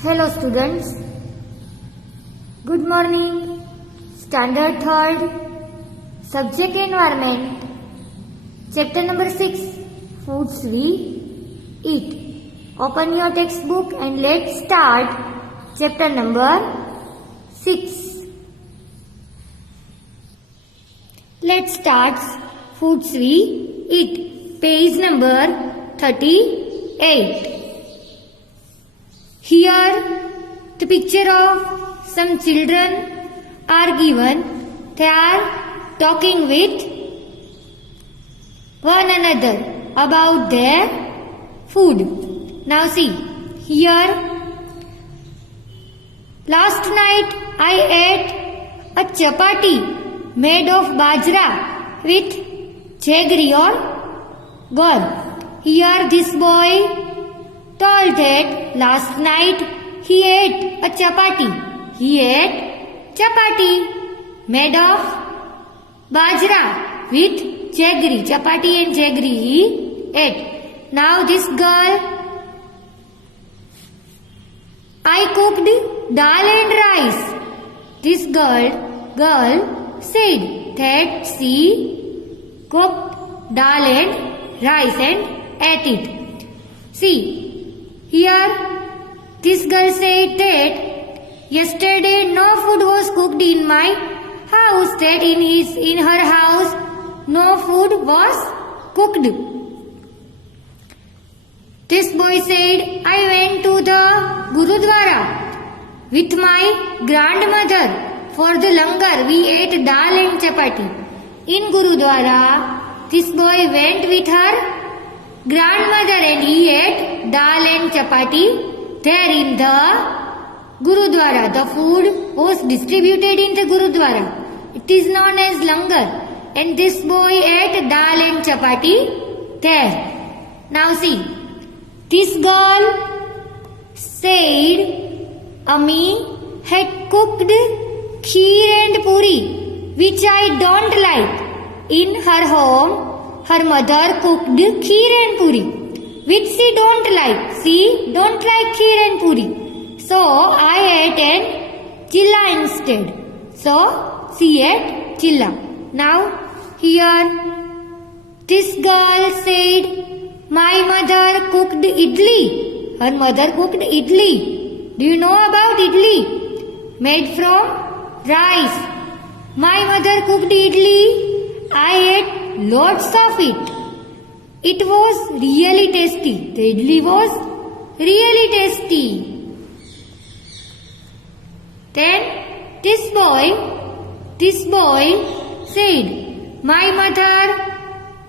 Hello students, good morning. Standard 3rd, Subject Environment, Chapter number 6, Foods we eat. Open your textbook and let's start Chapter number 6. Let's start Foods we eat. Page number 38. Here the picture of some children are given. They are talking with one another about their food. Now see, here last night I ate a chapati made of bajra with jaggery or gur. Here this boy told that last night he ate a chapati. He ate chapati made of bajra with jaggery. Chapati and jaggery he ate. Now this girl, I cooked dal and rice. This girl said that she cooked dal and rice and ate it. See, here, this girl said that yesterday no food was cooked in my house, that in her house no food was cooked. This boy said, I went to the Gurudwara with my grandmother for the langar. We ate dal and chapati. In Gurudwara, this boy went with her grandmother and he ate dal and chapati there in the Gurudwara. The food was distributed in the Gurudwara. It is known as langar. And this boy ate dal and chapati there. Now see, this girl said, Ami had cooked kheer and puri, which I don't like. In her home, her mother cooked kheer and puri, which she don't like. She don't like kheer and puri. So I ate an chilla instead. So she ate chilla. Now here this girl said, my mother cooked idli. Her mother cooked idli. Do you know about idli? Made from rice. My mother cooked idli. I ate lots of it. It was really tasty. The idli was really tasty. Then this boy said, my mother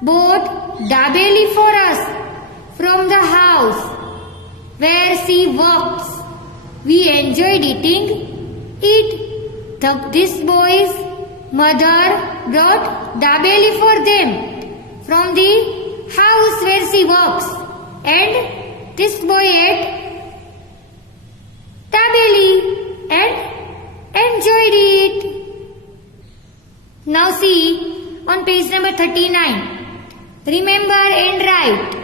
bought dabeli for us from the house where she works. We enjoyed eating it. This boy's mother brought dabeli for them from the house where she works, and this boy ate dabeli and enjoyed it. Now see on page number 39. Remember and write.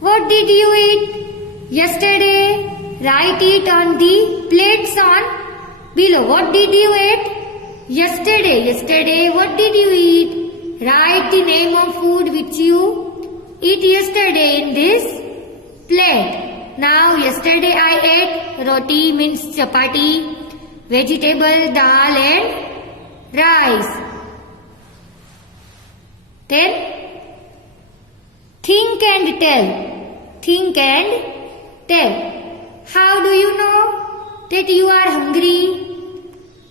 What did you eat yesterday? Write it on the plates on below. What did you eat yesterday, what did you eat? Write the name of food which you eat yesterday in this plate. Now yesterday I ate roti means chapati, vegetable, dal and rice. Then think and tell. Think and tell. How do you know that you are hungry?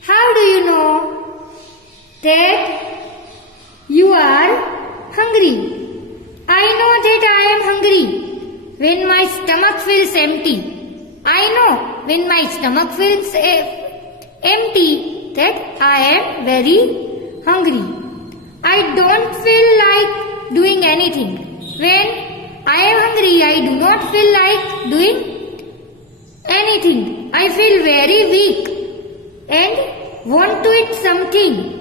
How do you know that you are hungry? I know that I am hungry when my stomach feels empty. I know when my stomach feels empty that I am very hungry. I don't feel like doing anything. When I am hungry, I do not feel like doing anything. I feel very weak and want to eat something.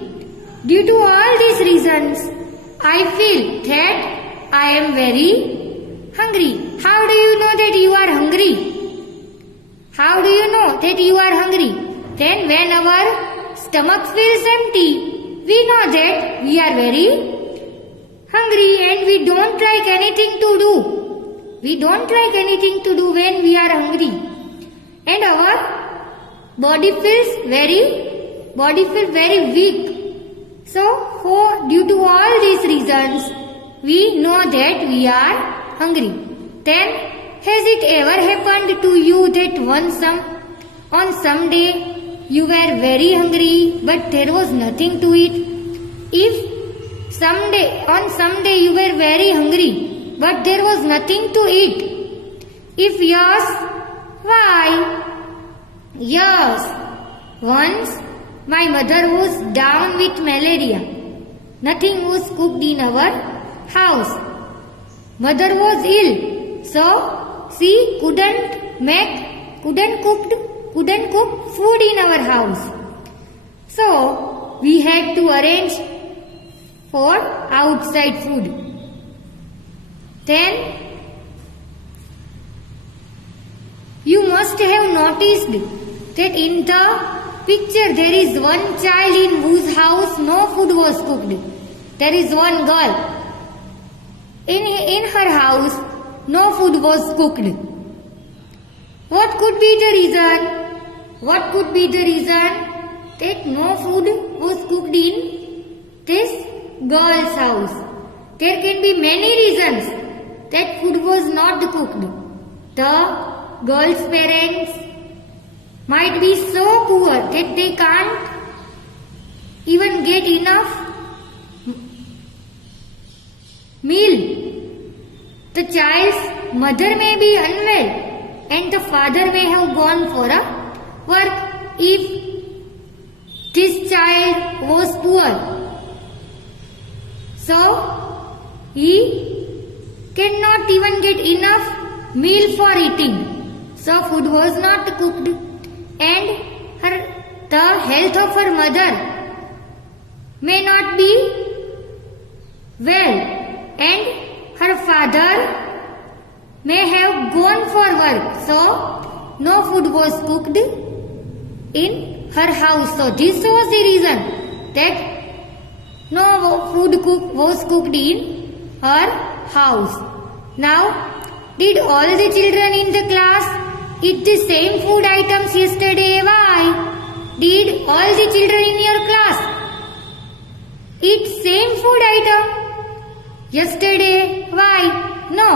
Due to all these reasons, I feel that I am very hungry. How do you know that you are hungry? How do you that you are hungry. Then when our stomach feels empty, we know that we are very hungry and we don't like anything to do. We don't like anything to do when we are hungry. And our body feels very weak. So, due to all these reasons, we know that we are hungry. Then, has it ever happened to you that on some day you were very hungry but there was nothing to eat? If on some day you were very hungry but there was nothing to eat? If yes, why? Yes, once my mother was down with malaria. Nothing was cooked in our house. Mother was ill, so she couldn't cook food in our house. So we had to arrange for outside food. Then you must have noticed that in the picture there is one child in whose house no food was cooked. There is one girl. In her house no food was cooked. What could be the reason? What could be the reason that no food was cooked in this girl's house? There can be many reasons that food was not cooked. The girl's parents might be so poor that they can't even get enough meal. The child's mother may be unwell and the father may have gone for a work. If this child was poor, so he cannot even get enough meal for eating. So food was not cooked. And the health of her mother may not be well, and her father may have gone for work, so no food was cooked in her house. So this was the reason that no food was cooked in her house. Now, did all the children in the class eat the same food items yesterday? Why? Did all the children in your class eat same food item yesterday? Why? No.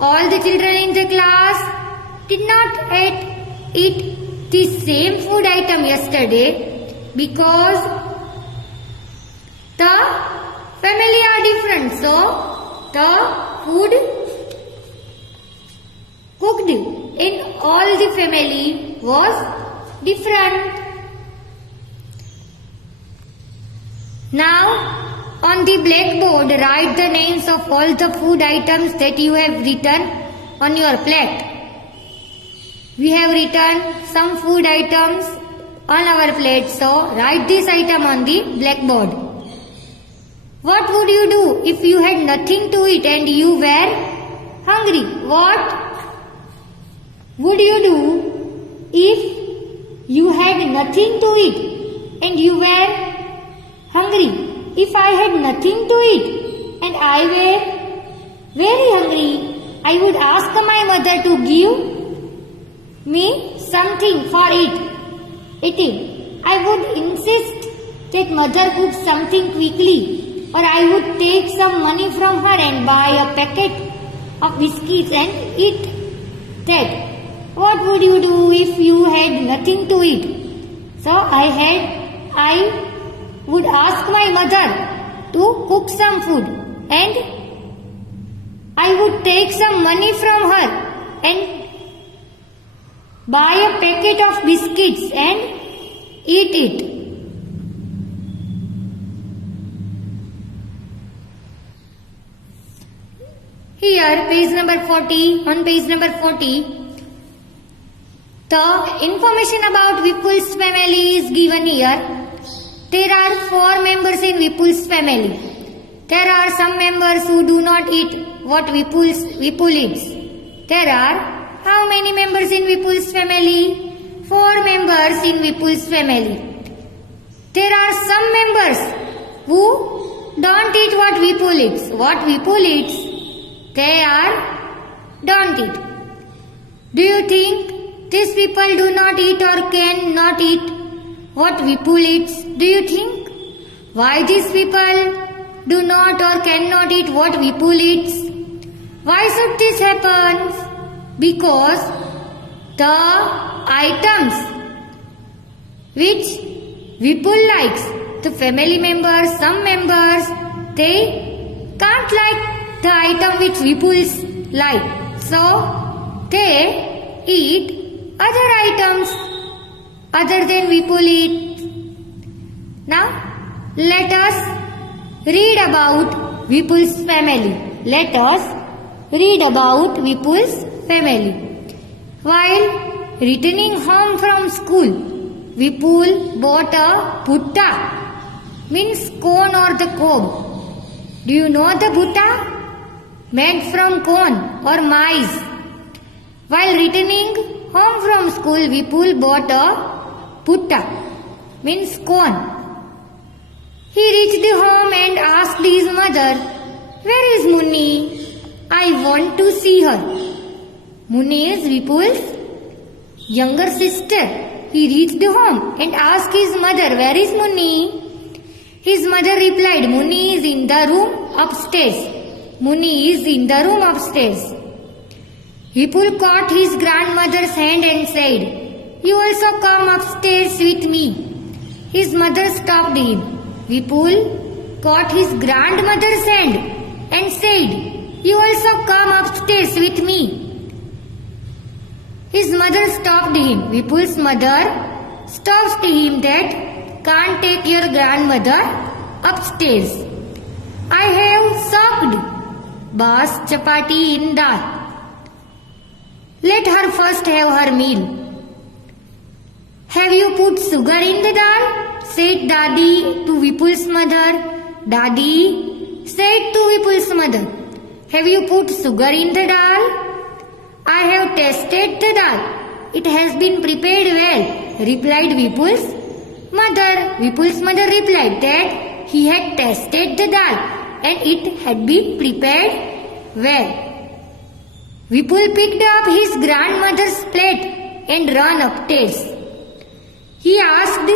All the children in the class did not eat the same food item yesterday because the family are different. So, the food cooked in all the family was different. Now, on the blackboard, write the names of all the food items that you have written on your plate. We have written some food items on our plate, so write this item on the blackboard. What would you do if you had nothing to eat and you were hungry? What would you do if you had nothing to eat and you were hungry? If I had nothing to eat and I were very hungry, I would ask my mother to give me something for eating. I would insist that mother cook something quickly, or I would take some money from her and buy a packet of biscuits and eat that. What would you do if you had nothing to eat? So I would ask my mother to cook some food and I would take some money from her and buy a packet of biscuits and eat it. Here, page number 40, on page number 40, the information about Vipul's family is given here. There are 4 members in Vipul's family. There are some members who do not eat what Vipul eats. There are how many members in Vipul's family? 4 members in Vipul's family. There are some members who don't eat what Vipul eats. What Vipul eats, they don't eat. Do you think these people do not eat or can not eat what Vipul eats? Do you think? Why these people do not or cannot eat what Vipul eats? Why should this happen? Because the items which Vipul likes, the family members, some members, they can't like the item which Vipul's like. So, they eat other items other than Vipul eat. Now, let us read about Vipul's family. Let us read about Vipul's family. While returning home from school, Vipul bought a bhutta, means cone or the cob. Do you know the bhutta? Made from corn or maize. While returning home from school, Vipul bought a bhutta, means corn. He reached home and asked his mother, "Where is Munni? I want to see her." Munni is Vipul's younger sister. He reached home and asked his mother, "Where is Munni?" His mother replied, "Munni is in the room upstairs." Munni is in the room upstairs. Vipul caught his grandmother's hand and said, "You also come upstairs with me." His mother stopped him. Vipul caught his grandmother's hand and said, "You also come upstairs with me." His mother stopped him. Vipul's mother stopped him that can't take your grandmother upstairs. I have soaked Bas chapati in dal. Let her first have her meal. Have you put sugar in the dal? Said Dadi to Vipul's mother. Dadi said to Vipul's mother, "Have you put sugar in the dal?" "I have tasted the dal. It has been prepared well," replied Vipul's mother. Vipul's mother replied that he had tasted the dal and it had been prepared well. Vipul picked up his grandmother's plate and ran upstairs. He asked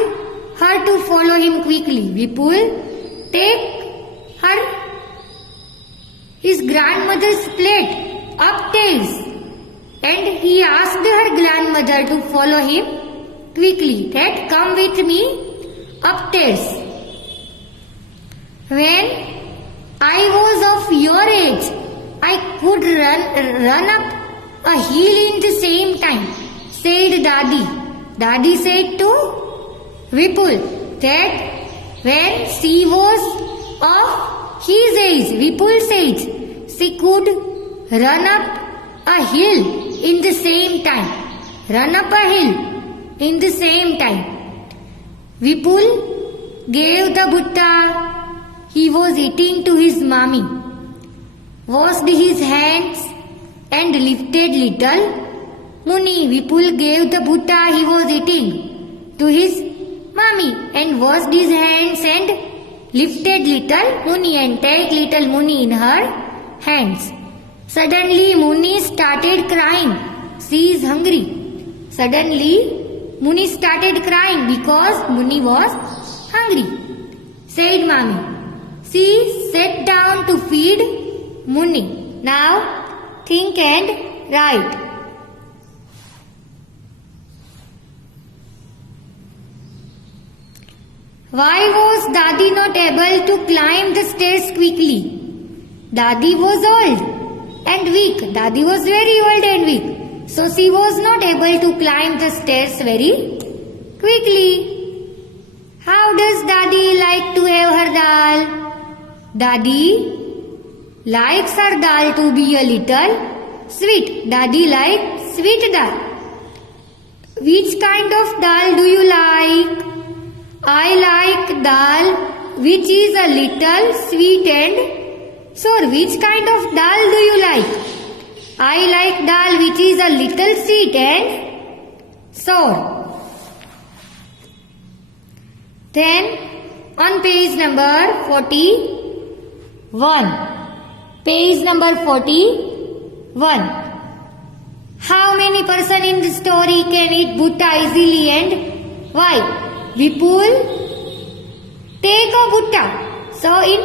her to follow him quickly. Vipul take his grandmother's plate upstairs and he asked her grandmother to follow him quickly, that come with me upstairs. When I was of your age, I could run up a hill in the same time, said Dadi. Dadi said to Vipul that when she was of his age, Vipul's age, she could run up a hill in the same time. Run up a hill in the same time. Vipul gave the bhutta he was eating to his mommy, washed his hands and lifted little Munni. Vipul gave the bhutta he was eating to his mommy and washed his hands and lifted little Munni and take little Munni in her hands. Suddenly Munni started crying. She is hungry. Suddenly Munni started crying because Munni was hungry, said mommy. She sat down to feed Munni. Now think and write. Why was Dadi not able to climb the stairs quickly? Dadi was old and weak. Dadi was very old and weak. So she was not able to climb the stairs very quickly. How does Dadi like to have her dal? Dadi likes her dal to be a little sweet. Dadi likes sweet dal. Which kind of dal do you like? I like dal which is a little sweet and sour. Which kind of dal do you like? I like dal which is a little sweet and sour. Then on page number 41. Page number 41. How many person in the story can eat bhutta easily and why? Vipul, take a bhutta. So in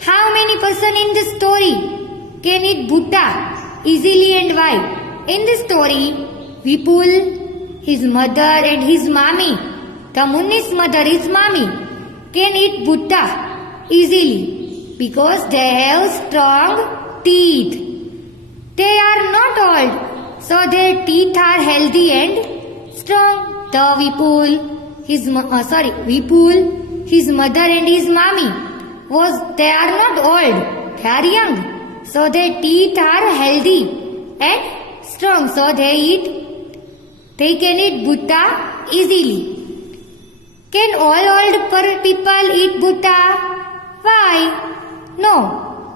how many person in the story can eat bhutta easily and why? In the story, Vipul, his mother and his mommy, the Muni's mother, his mommy, can eat bhutta easily because they have strong teeth. They are not old, so their teeth are healthy and strong. The Vipul, his mother and his mommy they are not old, they are young, so their teeth are healthy and strong, so they can eat bhutta easily. Can all old people eat bhutta? Why? No,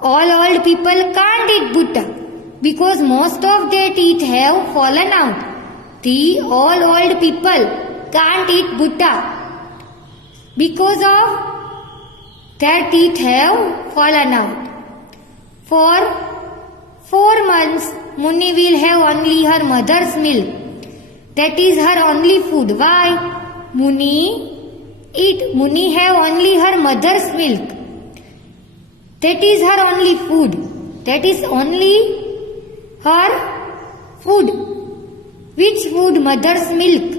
all old people can't eat bhutta because most of their teeth have fallen out. All old people can't eat bhutta because of their teeth have fallen out. For 4 months, Muni will have only her mother's milk. That is her only food. Why? Muni have only her mother's milk. That is her only food. That is only her food. Which food? Mother's milk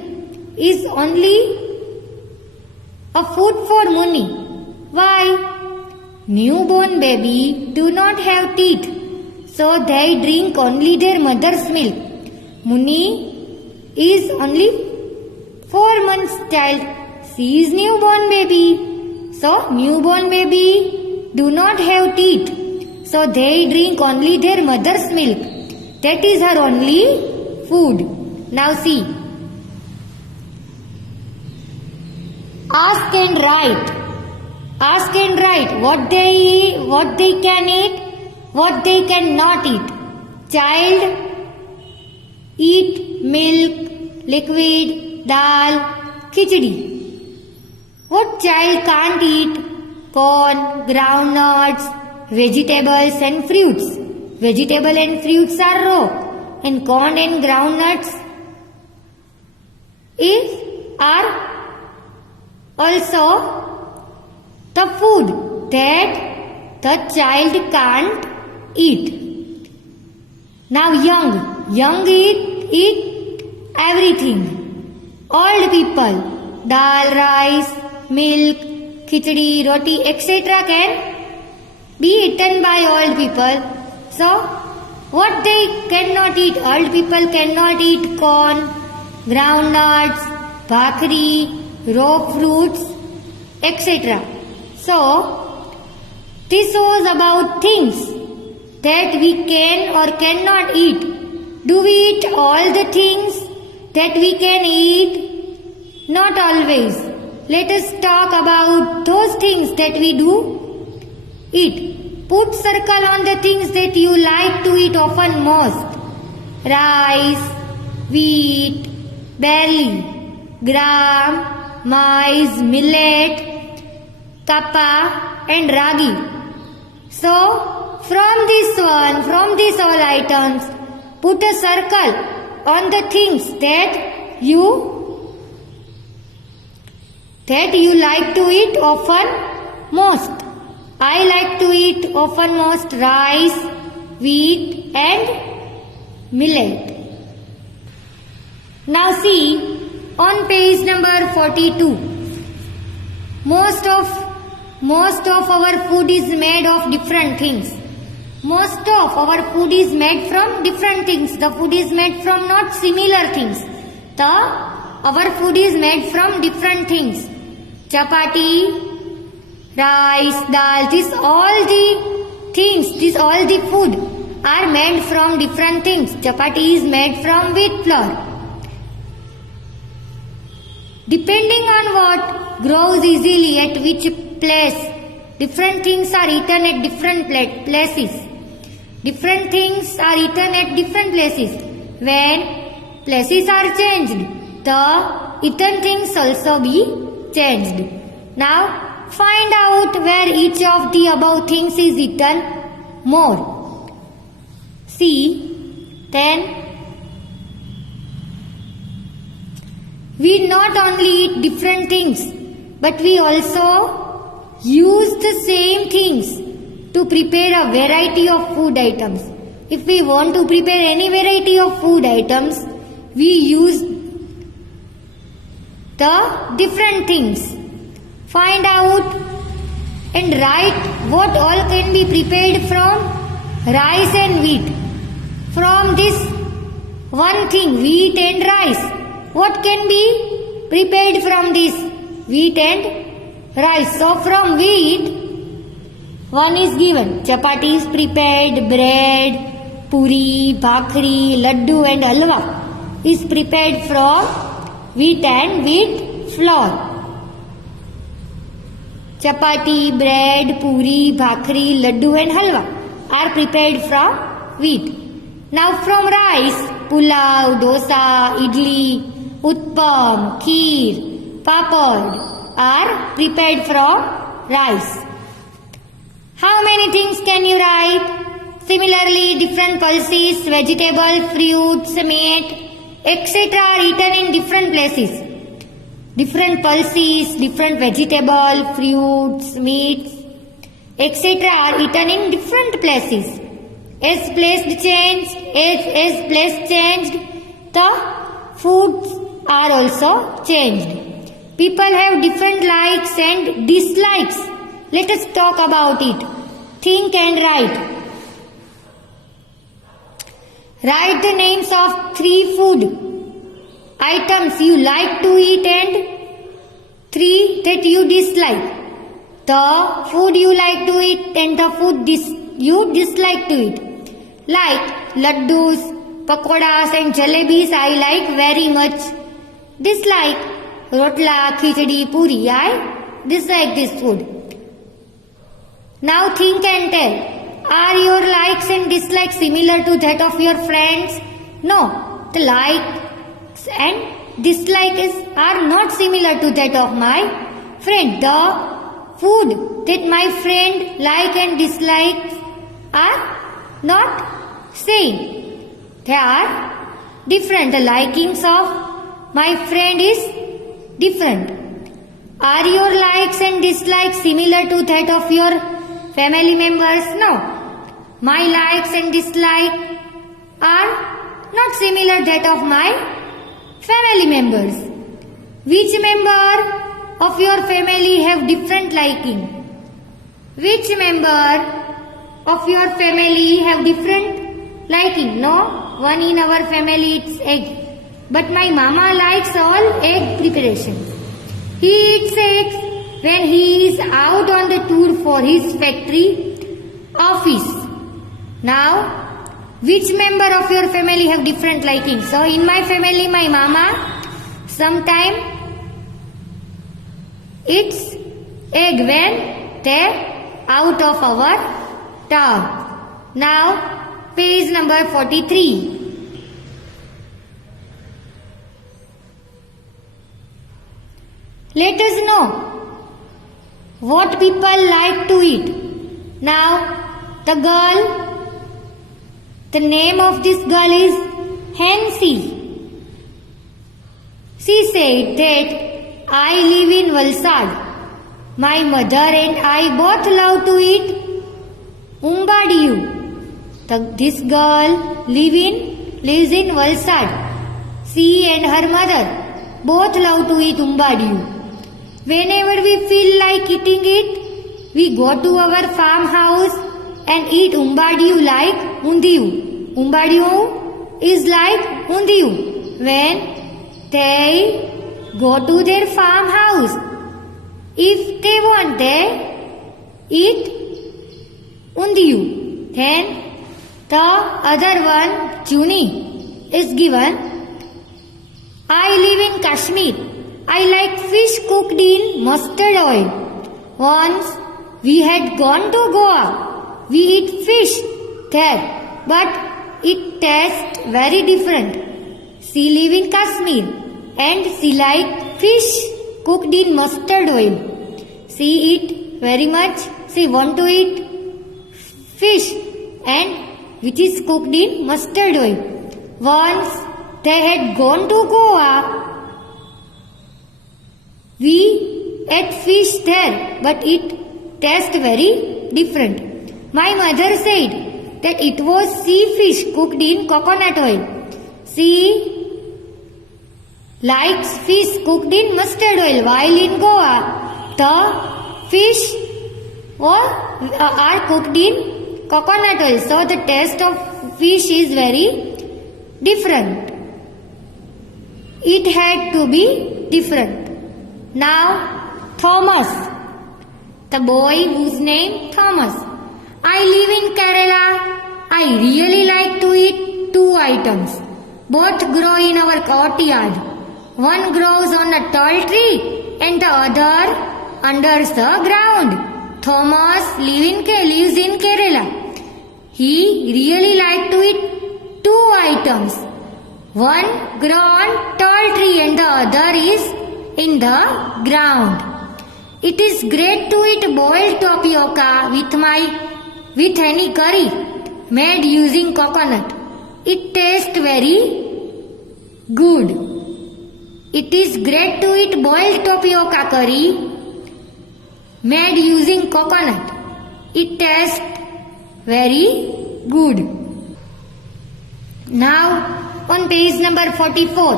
is only a food for Muni. Why? Newborn baby do not have teeth, so they drink only their mother's milk. Muni is only 4 months child. She is newborn baby. So newborn baby do not have teeth, so they drink only their mother's milk. That is her only food. Now see. Ask and write. Ask and write what they can eat, what they cannot eat. Child eat milk, liquid, dal, khichdi. What child can't eat? Corn, groundnuts, vegetables and fruits. Vegetable and fruits are raw, and corn and groundnuts are also the food that the child can't eat. Now young eat everything. Old people, dal, rice, milk, khichdi, roti, etc. can be eaten by old people. So, what they cannot eat? Old people cannot eat corn, groundnuts, bhakri, raw fruits, etc. So, this was about things that we can or cannot eat. Do we eat all the things that we can eat? Not always. Let us talk about those things that we do eat. Put circle on the things that you like to eat often most. Rice, wheat, barley, gram, maize, millet, kappa and ragi. So, from these all items, put a circle on the things that you like to eat often most. I like to eat often most rice, wheat and millet. Now see on page number 42. Most of our food is made of different things. Most of our food is made from different things. The food is made from not similar things. Our food is made from different things. Chapati, rice, dal, all the food are made from different things. Chapati is made from wheat flour. Depending on what grows easily at which place, different things are eaten at different places. Different things are eaten at different places. When places are changed, the eaten things also be changed. Now find out where each of the above things is eaten more. See, then we not only eat different things, but we also use the same things to prepare a variety of food items. If we want to prepare any variety of food items, we use the different things. Find out and write what all can be prepared from rice and wheat. From this one thing, wheat and rice, what can be prepared from this wheat and rice? So from wheat, one is given. Chapati is prepared, bread, puri, bhakri, laddu and halwa is prepared from wheat and wheat flour. Chapati, bread, puri, bhakri, laddu and halwa are prepared from wheat. Now from rice, pulao, dosa, idli, utpam, kheer, papad are prepared from rice. How many things can you write? Similarly, different pulses, vegetable, fruits, meat, etc. are eaten in different places. Different pulses, different vegetable, fruits, meats, etc. are eaten in different places. As place changed, the foods are also changed. People have different likes and dislikes. Let us talk about it. Think and write. Write the names of 3 food items you like to eat and 3 that you dislike. The food you like to eat and the food you dislike to eat. Like laddus, pakodas and jalebis I like very much. Dislike rotla, khichdi, puri. I dislike this food. Now think and tell. Are your likes and dislikes similar to that of your friends? No. The likes and dislikes are not similar to that of my friend. The food that my friend like and dislikes are not same. They are different. The likings of my friend is different. Are your likes and dislikes similar to that of your family members? No. My likes and dislikes are not similar that of my family members. Which member of your family have different liking? Which member of your family have different liking? No, one in our family eats egg. But my mama likes all egg preparation. He eats eggs when he is out on the tour for his factory office. Now, which member of your family have different likings? So, in my family, my mama sometime eats egg when they're out of our town. Now, page number 43. Let us know what people like to eat. Now, the name of this girl is Hansi. She said that I live in Valsad. My mother and I both love to eat umbadiyu. This girl lives in Valsad. She and her mother both love to eat umbadiyu. Whenever we feel like eating it, we go to our farmhouse and eat umbadiyu like undiyu. Umbadiyu is like undiyu. When they go to their farmhouse, if they want, they eat undiyu. Then the other one, Juni, is given. I live in Kashmir. I like fish cooked in mustard oil. Once we had gone to Goa. We eat fish there, but it tastes very different. She live in Kashmir and she like fish cooked in mustard oil. She eat very much. She want to eat fish and which is cooked in mustard oil. Once they had gone to Goa. We ate fish there, but it tasted very different. My mother said that it was sea fish cooked in coconut oil. She likes fish cooked in mustard oil, while in Goa the fish are cooked in coconut oil. So the taste of fish is very different. It had to be different. Now Thomas, the boy whose name Thomas. I live in Kerala. I really like to eat two items. Both grow in our courtyard. One grows on a tall tree and the other under the ground. Thomas lives in Kerala. He really like to eat two items. One grow on tall tree and the other is in the ground. It is great to eat boiled tapioca with any curry made using coconut. It tastes very good. It is great to eat boiled tapioca curry made using coconut. It tastes very good. Now on page number 44.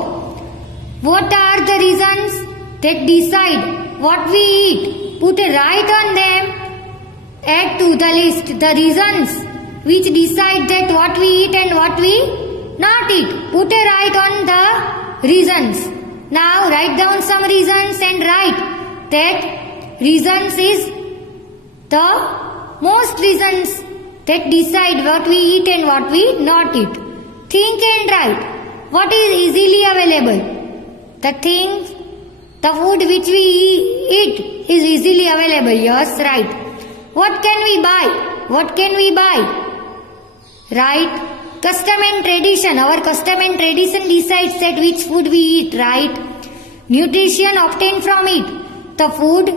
What are the reasons that decide what we eat? Put a right on them. Add to the list the reasons which decide that what we eat and what we not eat. Put a right on the reasons. Now write down some reasons and write that reasons is the most reasons that decide what we eat and what we not eat. Think and write. What is easily available? The things, the food which we eat is easily available. Yes, right. What can we buy? What can we buy? Right. Custom and tradition. Our custom and tradition decides that which food we eat. Right. Nutrition obtained from it. The food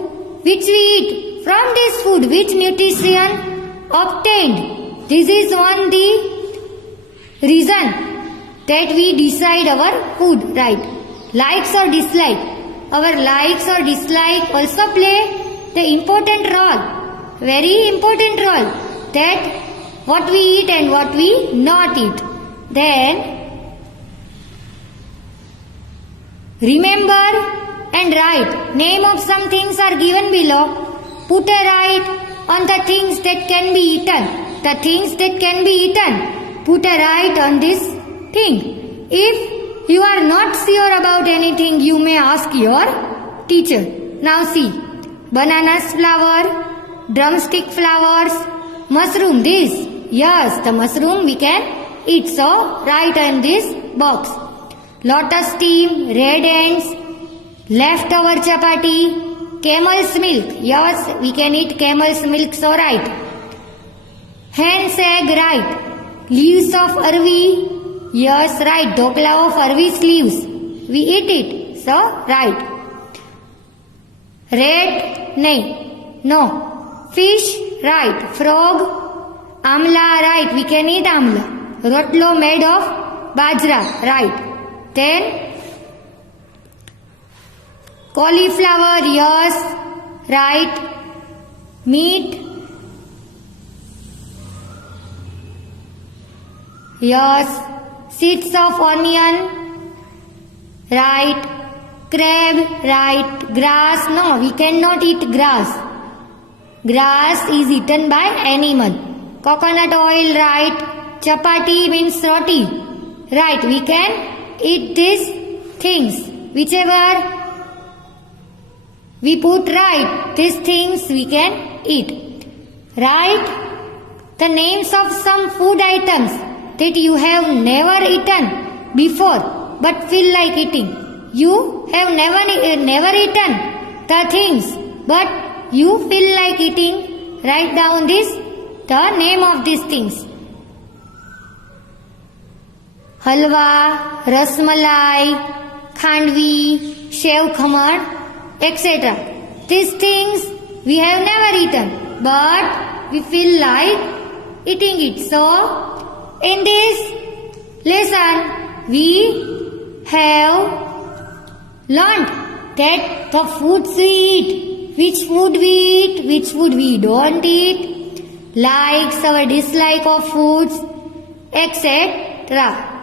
which we eat. From this food, which nutrition obtained? This is one the reason that we decide our food. Right. Likes or dislike. Our likes or dislike also play the important role. Very important role. That what we eat and what we not eat. Then remember and write. Name of some things are given below. Put a right on the things that can be eaten. The things that can be eaten. Put a right on this thing. If you are not sure about anything, you may ask your teacher. Now see. Bananas flower, drumstick flowers, mushroom this. Yes, the mushroom we can eat. So write on this box. Lotus steam, red ants, leftover chapati, camel's milk. Yes, we can eat camel's milk. So write. Hen's egg, right. Leaves of arvi. Yes, right. Dhokla of arvi's leaves. We eat it. So right. Red, nay. No. Fish, right. Frog, amla, right. We can eat amla. Rotlo made of bajra, right. Then cauliflower, yes, right. Meat, yes. Seeds of onion, right. Crab, right. Grass, no, we cannot eat grass. Grass is eaten by animal. Coconut oil, right. Chapati means roti, right. We can eat these things. Whichever we put right, these things we can eat. Write the names of some food items that you have never eaten before but feel like eating. You have never eaten the things but you feel like eating. Write down the name of these things. Halwa, rasmalai, khandvi, shev khamar, etc. These things we have never eaten, but we feel like eating it. So, in this lesson, we have learned that the foods we eat, which food we eat, which food we don't eat, likes, our dislike of foods, etc.